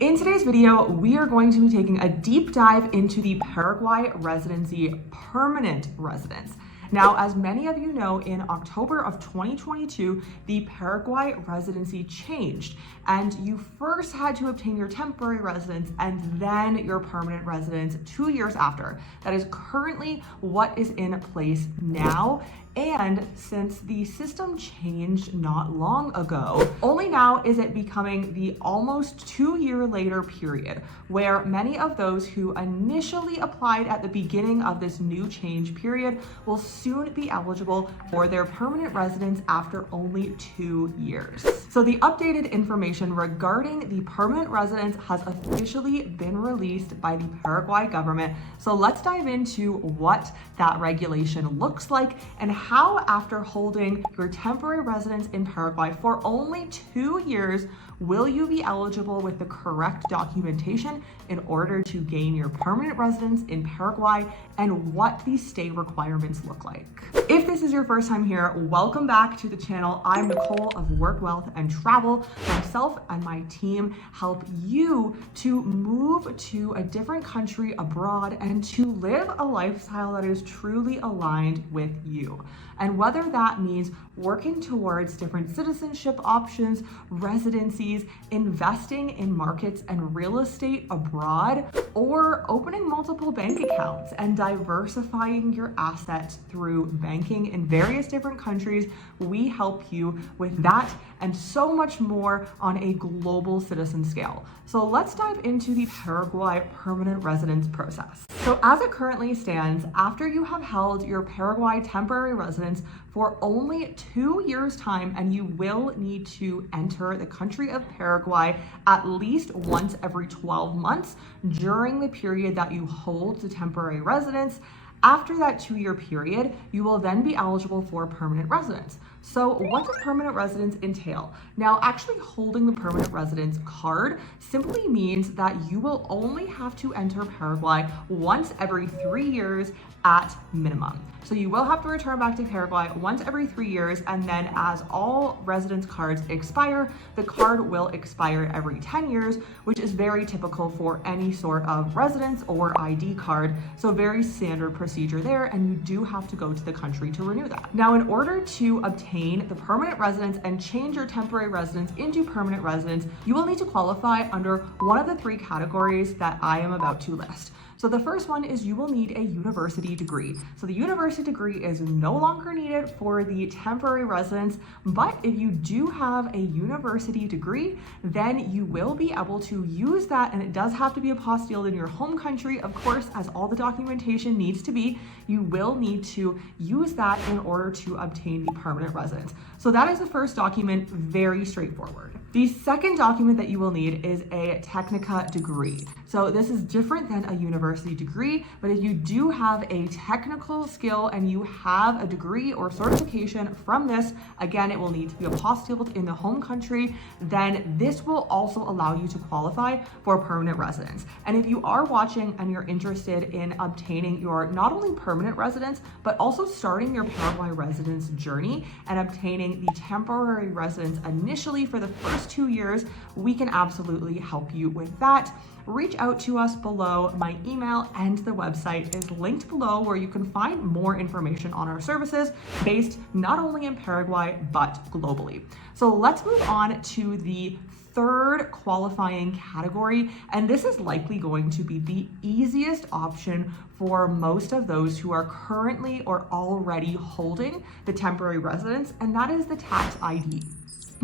In today's video, we are going to be taking a deep dive into the Paraguay residency permanent residence. Now, as many of you know, in October of 2022, the Paraguay residency changed, and you first had to obtain your temporary residence and then your permanent residence 2 years after. That is currently what is in place now. And since the system changed not long ago, only now is it becoming the almost 2 year later period where many of those who initially applied at the beginning of this new change period will soon be eligible for their permanent residence after only 2 years. So the updated information regarding the permanent residence has officially been released by the Paraguay government. So let's dive into what that regulation looks like and how, after holding your temporary residence in Paraguay for only 2 years, will you be eligible with the correct documentation in order to gain your permanent residence in Paraguay, and what these stay requirements look like. If this is your first time here, welcome back to the channel. I'm Nicole of Work, Wealth, and Travel. Myself and my team help you to move to a different country abroad and to live a lifestyle that is truly aligned with you. And whether that means working towards different citizenship options, residencies, investing in markets and real estate abroad, or opening multiple bank accounts and diversifying your assets through banking in various different countries, we help you with that and so much more on a global citizen scale. So let's dive into the Paraguay permanent residence process. So as it currently stands, after you have held your Paraguay temporary residence for only 2 years' time, and you will need to enter the country of Paraguay at least once every 12 months during the period that you hold the temporary residence. After that 2 year period, you will then be eligible for permanent residence. So what does permanent residence entail? Now, actually holding the permanent residence card simply means that you will only have to enter Paraguay once every 3 years at minimum. So you will have to return back to Paraguay once every 3 years, and then as all residence cards expire, the card will expire every 10 years, which is very typical for any sort of residence or ID card. So very standard procedure there, and you do have to go to the country to renew that. Now, in order to obtain the permanent residence and change your temporary residence into permanent residence, you will need to qualify under one of the 3 categories that I am about to list. So the first one is you will need a university degree. So the university degree is no longer needed for the temporary residence, but if you do have a university degree, then you will be able to use that, and it does have to be apostilled in your home country, of course, as all the documentation needs to be. You will need to use that in order to obtain the permanent residence. So that is the first document, very straightforward. The second document that you will need is a Technica degree. So this is different than a university degree, but if you do have a technical skill and you have a degree or certification from this, again, it will need to be apostilled in the home country, then this will also allow you to qualify for permanent residence. And if you are watching and you're interested in obtaining your not only permanent residence, but also starting your Paraguay residence journey and obtaining the temporary residence initially for the first 2 years, we can absolutely help you with that. Reach out to us below. My email and the website is linked below, where you can find more information on our services based not only in Paraguay, but globally. So let's move on to the third qualifying category, and this is likely going to be the easiest option for most of those who are currently or already holding the temporary residence, and that is the tax ID.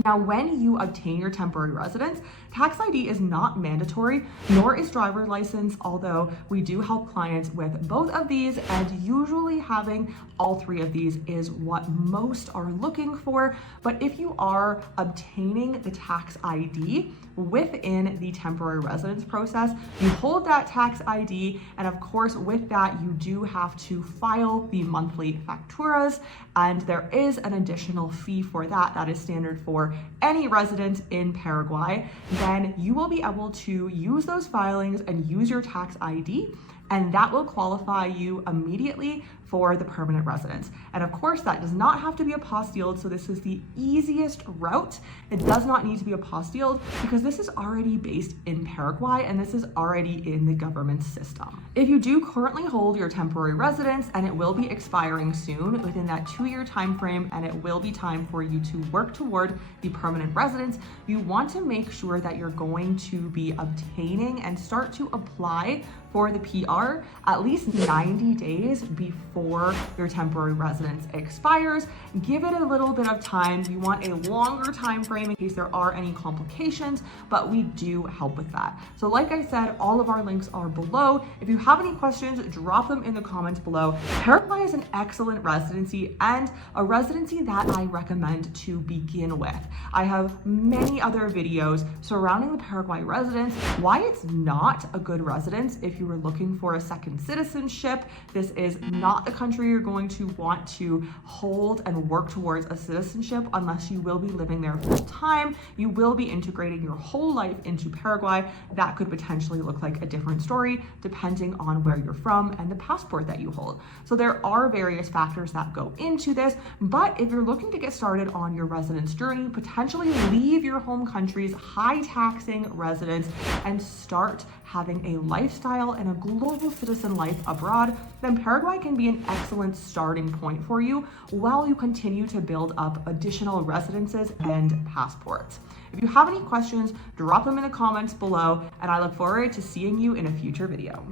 Now, when you obtain your temporary residence, tax ID is not mandatory, nor is driver's license, although we do help clients with both of these, and usually having all 3 of these is what most are looking for. But if you are obtaining the tax ID within the temporary residence process, you hold that tax ID, and of course with that you do have to file the monthly facturas, and there is an additional fee for that. That is standard for any resident in Paraguay. Then you will be able to use those filings and use your tax ID and that will qualify you immediately for the permanent residence. And of course, that does not have to be apostilled, so this is the easiest route. It does not need to be apostilled because this is already based in Paraguay and this is already in the government system. If you do currently hold your temporary residence and it will be expiring soon within that 2-year time frame, and it will be time for you to work toward the permanent residence, you want to make sure that you're going to be obtaining and start to apply for the PR at least 90 days before your temporary residence expires. Give it a little bit of time. You want a longer time frame in case there are any complications, but we do help with that. So like I said, all of our links are below. If you have any questions, drop them in the comments below. Paraguay is an excellent residency and a residency that I recommend to begin with. I have many other videos surrounding the Paraguay residence, why it's not a good residence if you were looking for a second citizenship. This is not the country you're going to want to hold and work towards a citizenship unless you will be living there full time. You will be integrating your whole life into Paraguay. That could potentially look like a different story depending on where you're from and the passport that you hold. So there are various factors that go into this, but if you're looking to get started on your residence journey, potentially leave your home country's high taxing residence and start having a lifestyle and a global citizen life abroad, then Paraguay can be an excellent starting point for you while you continue to build up additional residences and passports. If you have any questions, drop them in the comments below, and I look forward to seeing you in a future video.